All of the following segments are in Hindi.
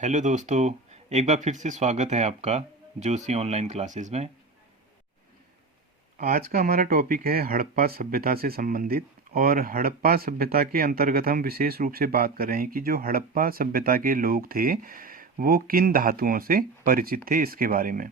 हेलो दोस्तों, एक बार फिर से स्वागत है आपका जोशी ऑनलाइन क्लासेस में। आज का हमारा टॉपिक है हड़प्पा सभ्यता से संबंधित। और हड़प्पा सभ्यता के अंतर्गत हम विशेष रूप से बात कर रहे हैं कि जो हड़प्पा सभ्यता के लोग थे वो किन धातुओं से परिचित थे, इसके बारे में।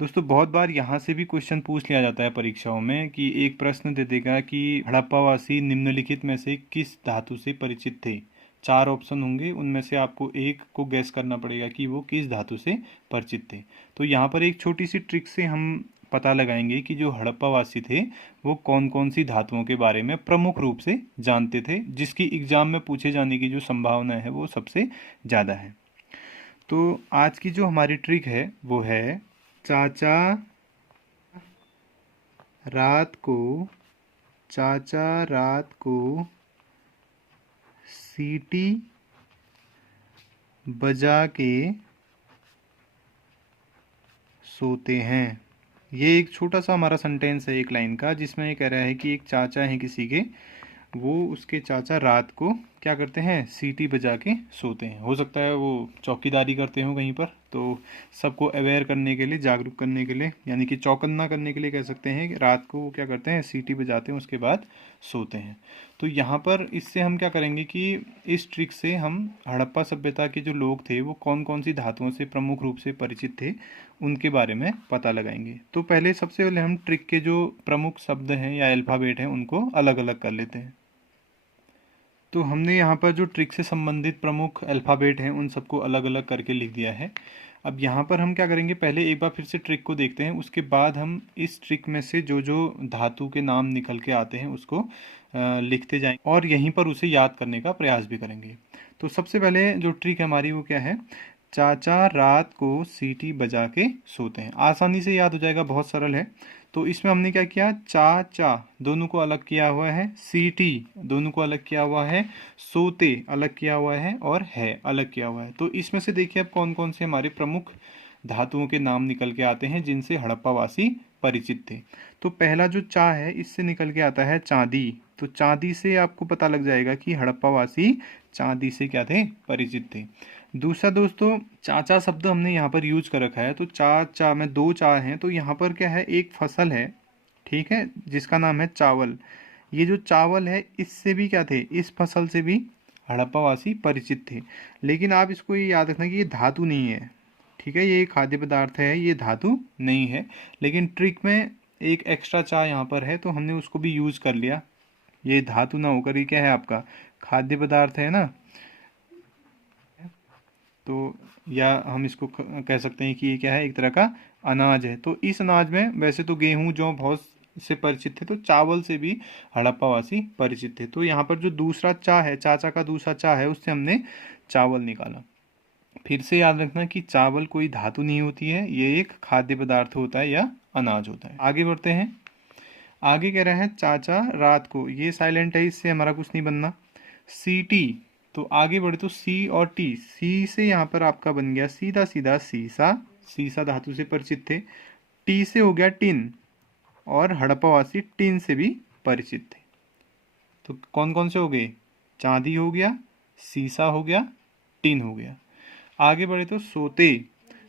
दोस्तों, बहुत बार यहाँ से भी क्वेश्चन पूछ लिया जाता है परीक्षाओं में कि एक प्रश्न दे देगा कि हड़प्पावासी निम्नलिखित में से किस धातु से परिचित थे। 4 ऑप्शन होंगे, उनमें से आपको एक को गैस करना पड़ेगा कि वो किस धातु से परिचित थे। तो यहाँ पर एक छोटी सी ट्रिक से हम पता लगाएंगे कि जो हड़प्पावासी थे वो कौन कौन सी धातुओं के बारे में प्रमुख रूप से जानते थे, जिसकी एग्जाम में पूछे जाने की जो संभावना है वो सबसे ज़्यादा है। तो आज की जो हमारी ट्रिक है वो है चाचा रात को सीटी बजा के सोते हैं। ये एक छोटा सा हमारा सेंटेंस है एक लाइन का, जिसमें ये कह रहा है कि एक चाचा हैं किसी के, वो उसके चाचा रात को क्या करते हैं, सीटी बजा के सोते हैं। हो सकता है वो चौकीदारी करते हो कहीं पर, तो सबको अवेयर करने के लिए, जागरूक करने के लिए, यानी कि चौकन्ना करने के लिए कह सकते हैं कि रात को वो क्या करते हैं, सीटी बजाते हैं, उसके बाद सोते हैं। तो यहाँ पर इससे हम क्या करेंगे कि इस ट्रिक से हम हड़प्पा सभ्यता के जो लोग थे वो कौन कौन सी धातुओं से प्रमुख रूप से परिचित थे उनके बारे में पता लगाएंगे। तो पहले सबसे पहले हम ट्रिक के जो प्रमुख शब्द हैं या अल्फ़ाबेट हैं उनको अलग अलग कर लेते हैं। तो हमने यहाँ पर जो ट्रिक से संबंधित प्रमुख अल्फ़ाबेट हैं उन सबको अलग अलग करके लिख दिया है। अब यहाँ पर हम क्या करेंगे, पहले एक बार फिर से ट्रिक को देखते हैं, उसके बाद हम इस ट्रिक में से जो जो धातु के नाम निकल के आते हैं उसको लिखते जाएंगे और यहीं पर उसे याद करने का प्रयास भी करेंगे। तो सबसे पहले जो ट्रिक हमारी वो क्या है, चाचा रात को सीटी बजा के सोते हैं। आसानी से याद हो जाएगा, बहुत सरल है। तो इसमें हमने क्या किया, चाचा दोनों को अलग किया हुआ है, सीटी दोनों को अलग किया हुआ है, सोते अलग किया हुआ है और है अलग किया हुआ है। तो इसमें से देखिए अब कौन कौन से हमारे प्रमुख धातुओं के नाम निकल के आते हैं जिनसे हड़प्पावासी परिचित थे। तो पहला जो चा है इससे निकल के आता है चांदी। तो चांदी से आपको पता लग जाएगा कि हड़प्पावासी चांदी से क्या थे, परिचित थे। दूसरा दोस्तों, चाचा शब्द हमने यहाँ पर यूज कर रखा है। तो चा में 2 चा हैं, तो यहाँ पर क्या है, एक फसल है, ठीक है, जिसका नाम है चावल। ये जो चावल है इससे भी क्या थे, इस फसल से भी हड़प्पावासी परिचित थे। लेकिन आप इसको ये याद रखना कि ये धातु नहीं है, ठीक है, ये खाद्य पदार्थ है, ये धातु नहीं है। लेकिन ट्रिक में एक एक्स्ट्रा चा यहाँ पर है तो हमने उसको भी यूज कर लिया। ये धातु ना होकर ये क्या है, आपका खाद्य पदार्थ है ना। तो या हम इसको कह सकते हैं कि ये क्या है, एक तरह का अनाज है। तो इस अनाज में वैसे तो गेहूं जौ बहुत से परिचित थे, तो चावल से भी हड़प्पावासी परिचित थे। तो यहाँ पर जो दूसरा चा है, चाचा का दूसरा चा है, उससे हमने चावल निकाला। फिर से याद रखना कि चावल कोई धातु नहीं होती है, ये एक खाद्य पदार्थ होता है या अनाज होता है। आगे बढ़ते हैं। आगे कह रहा है चाचा रात को, ये साइलेंट है, इससे हमारा कुछ नहीं बनना। सीटी, तो आगे बढ़े तो सी और टी, सी से यहाँ पर आपका बन गया सीधा सीधा सीसा, सीसा धातु से परिचित थे। टी से हो गया टिन, और हड़प्पावासी टिन से भी परिचित थे। तो कौन कौन से हो गए, चांदी हो गया, सीसा हो गया, टिन हो गया। आगे बढ़े तो सोते,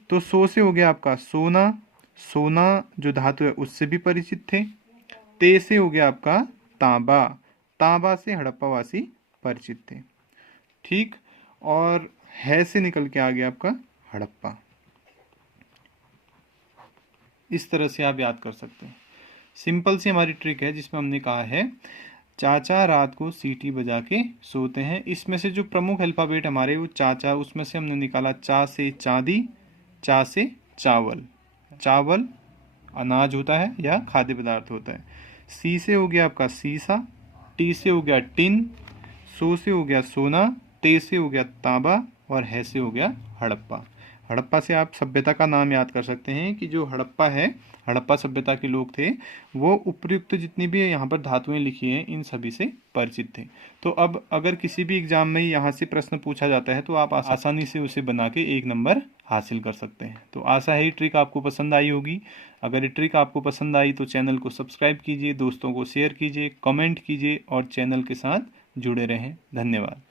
तो सो से हो गया आपका सोना, सोना जो धातु है उससे भी परिचित थे। ते से हो गया आपका तांबा, तांबा से हड़प्पावासी परिचित थे, ठीक। और है से निकल के आ गया आपका हड़प्पा। इस तरह से आप याद कर सकते हैं। सिंपल सी हमारी ट्रिक है जिसमें हमने कहा है चाचा रात को सीटी बजा के सोते हैं। इसमें से जो प्रमुख अल्फ़ाबेट हमारे वो चाचा, उसमें से हमने निकाला चा से चांदी, चा से चावल, चावल अनाज होता है या खाद्य पदार्थ होता है। सी से हो गया आपका सीसा, टी से हो गया टिन, सो से हो गया सोना, ते से हो गया तांबा, और है से हो गया हड़प्पा। हड़प्पा से आप सभ्यता का नाम याद कर सकते हैं कि जो हड़प्पा है, हड़प्पा सभ्यता के लोग थे, वो उपर्युक्त जितनी भी यहाँ पर धातुएं लिखी हैं इन सभी से परिचित थे। तो अब अगर किसी भी एग्जाम में यहाँ से प्रश्न पूछा जाता है तो आप आसानी से उसे बना के 1 नंबर हासिल कर सकते हैं। तो आशा है ये ट्रिक आपको पसंद आई होगी। अगर ये ट्रिक आपको पसंद आई तो चैनल को सब्सक्राइब कीजिए, दोस्तों को शेयर कीजिए, कमेंट कीजिए और चैनल के साथ जुड़े रहें। धन्यवाद।